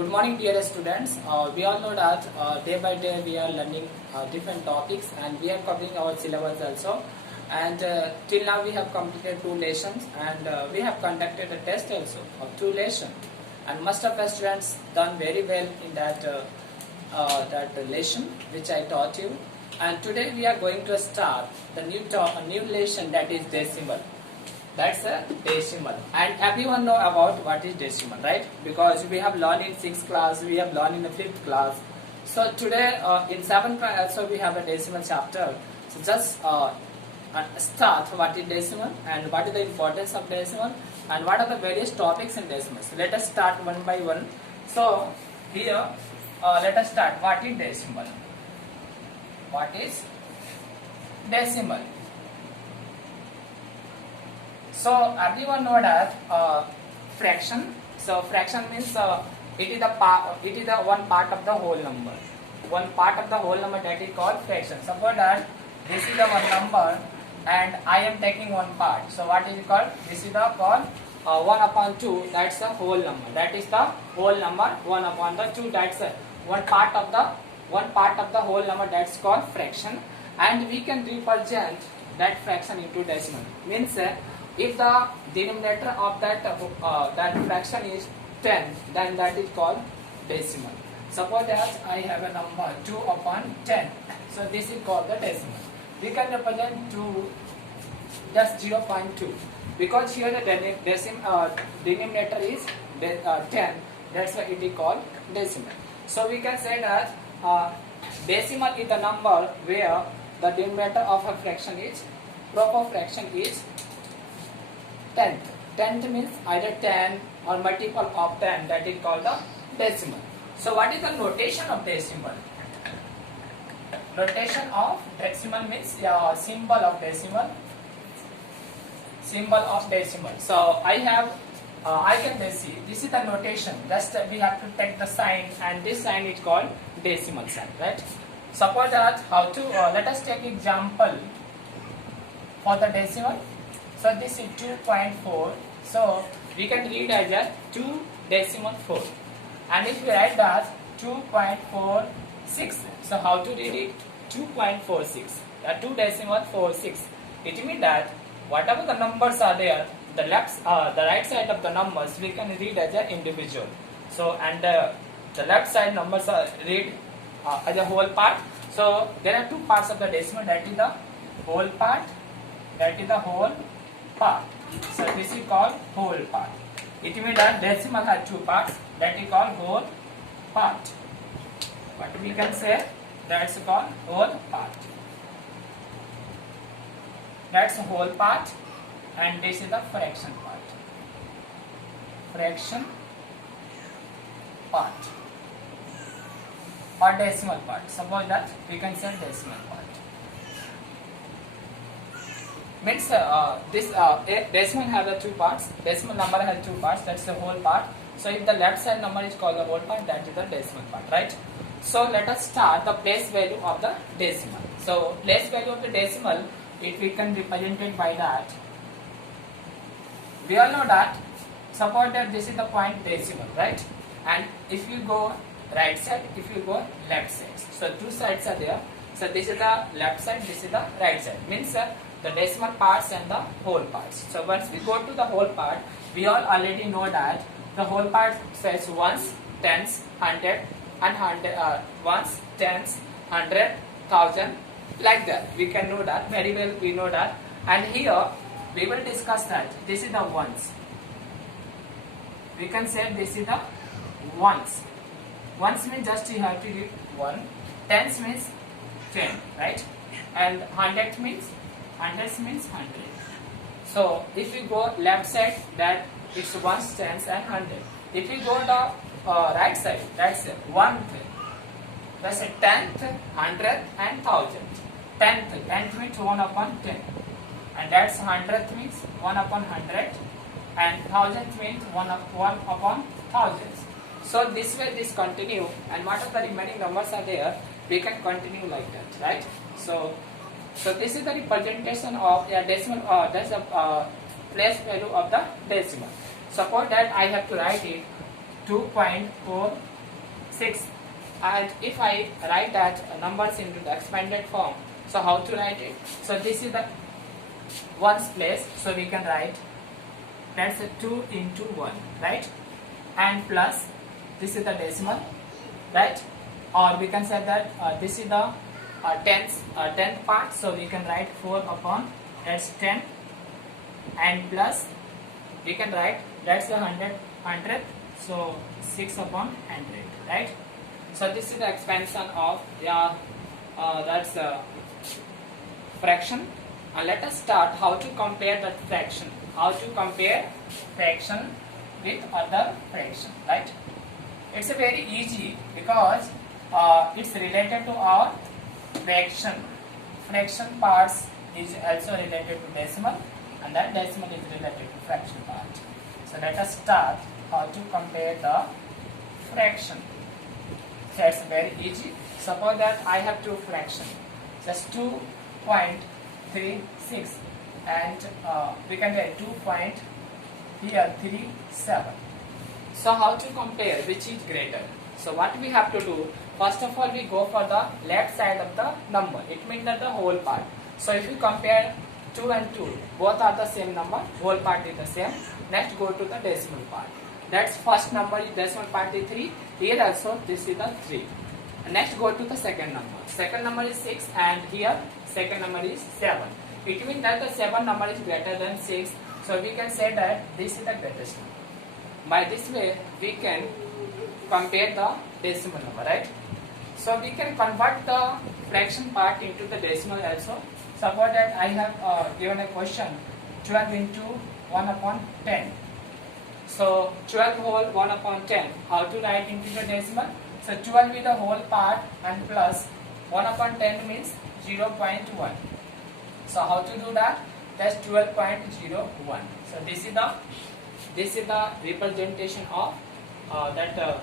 Good morning, dear students. We all know that day by day we are learning different topics and we are covering our syllabus also. And till now we have completed 2 lessons and we have conducted a test also of 2 lessons. And most of our students done very well in that lesson which I taught you. And today we are going to start the new lesson, that is decimal. That's a decimal, and everyone know about what is decimal, right? Because we have learned in 6th class, we have learned in the 5th class. So today in 7th class also we have a decimal chapter. So just start what is decimal and what is the importance of decimal and what are the various topics in decimal. So let us start one by one. So here let us start. What is decimal? What is decimal? So everyone know that fraction. So fraction means it is the one part of the whole number. One part of the whole number, that is called fraction. Suppose that this is the one number and I am taking one part. So what is it called? This is the called 1 upon 2. That's the whole number. That is the whole number. 1 upon the 2. That's one part of the whole number. That's called fraction. And we can represent that fraction into decimal. Means if the denominator of that fraction is 10, then that is called decimal. Suppose that I have a number 2 upon 10. So this is called the decimal. We can represent to just 0.2 because here the denominator is 10. That's why it is called decimal. So we can say that decimal is the number where the denominator of a fraction is proper fraction is tenth. Tenth means either 10 or multiple of 10. That is called the decimal. So what is the notation of decimal? Notation of decimal means symbol of decimal. Symbol of decimal. So I can see this is the notation. Just we have to take the sign, and this sign is called decimal sign, right? Suppose that how to let us take example for the decimal. So this is 2.4. So we can read as a 2 decimal 4. And if we write that 2.46, so how to read it? 2.46. 2 decimal 46. It means that whatever the numbers are there, the right side of the numbers we can read as an individual. So and the left side numbers are read as a whole part. So there are 2 parts of the decimal. That is the whole part. That is the whole part. So this is called whole part. It means that decimal has 2 parts. That is called whole part. What we can say? That's called whole part. That's whole part, and this is the fraction part. Fraction part or decimal part. Suppose that we can say decimal part. Means this decimal has the 2 parts. Decimal number has 2 parts. That's the whole part. So if the left side number is called the whole part, that is the decimal part, right? So let us start the place value of the decimal. So place value of the decimal, if we can represent it by that, we all know that. Suppose that this is the point decimal, right? And if you go right side, if you go left side, so 2 sides are there. So this is the left side, this is the right side. Means the decimal parts and the whole parts. So once we go to the whole part, we all already know that the whole part says ones, tens, hundred, and ones, tens, 100, 1000, like that. We can know that very well. We know that, and here we will discuss that. This is the ones. We can say this is the ones. Ones means just you have to read 1. Tens means 10, right? And hundreds means 100. So if you go left side, that it's ones, tens, and 100. If you go the right side, that's 1. That's a 10th, 100th, and 1000th. 10th means 1 upon 10, and that's 100th means 1 upon 100, and 1000th means 1 upon thousands. So this way this continue, and what are the remaining numbers are there, we can continue like that, right? So this is the representation of a decimal. That's a place value of the decimal. Suppose that I have to write it 2.46. And if I write that numbers into the expanded form, so how to write it? So this is the ones place, so we can write that's a 2 into 1, right? And plus this is the decimal, right? Or we can say that this is the tenth part, so we can write 4 upon that's 10, and plus we can write that's a hundredth, so 6 upon 100, right? So this is the expansion of that's fraction. Let us start how to compare that fraction. How to compare fraction with other fraction, right? It's a very easy because it's related to our fraction. Fraction parts is also related to decimal, and that decimal is related to fraction part. So let us start how to compare the fraction. So it's very easy. Suppose that I have two fraction, just 2.36, and we can get 2.37. So how to compare which is greater? So what we have to do, first of all we go for the left side of the number. It means that the whole part. So if you compare 2 and 2, both are the same number, whole part is the same. Next go to the decimal part. That's first number is decimal part is 3. Here also this is the 3. Next go to the second number. Second number is 6, and here second number is 7. It means that the 7 number is greater than 6. So we can say that this is the greatest number. By this way we can compare the decimal number, right? So we can convert the fraction part into the decimal also. Suppose that I have given a question 12 into 1 upon 10. So 12 whole 1 upon 10. How to write into the decimal? So 12 is the whole part and plus 1 upon 10 means 0.1. So how to do that? That's 12.01. So this is the representation of that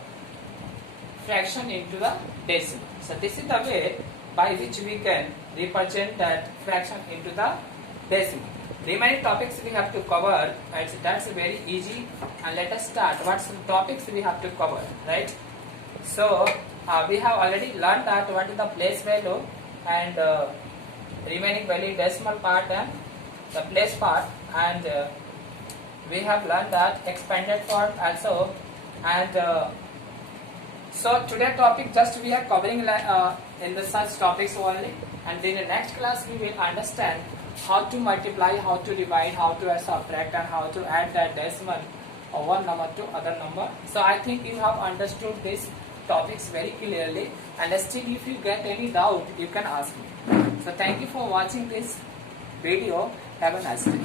fraction into the decimal. So this is the way by which we can represent that fraction into the decimal. Remaining topics we have to cover. That's very easy. And let us start. What's the topics we have to cover, right? So we have already learned that what is the place value and remaining value decimal part and the place part, and we have learned that expanded form also. And so today topic just we are covering in the such topics only, and in the next class we will understand how to multiply, how to divide, how to subtract, and how to add that decimal of one number to other number. So I think you have understood these topics very clearly, and still if you get any doubt you can ask me. So thank you for watching this video. Have a nice day.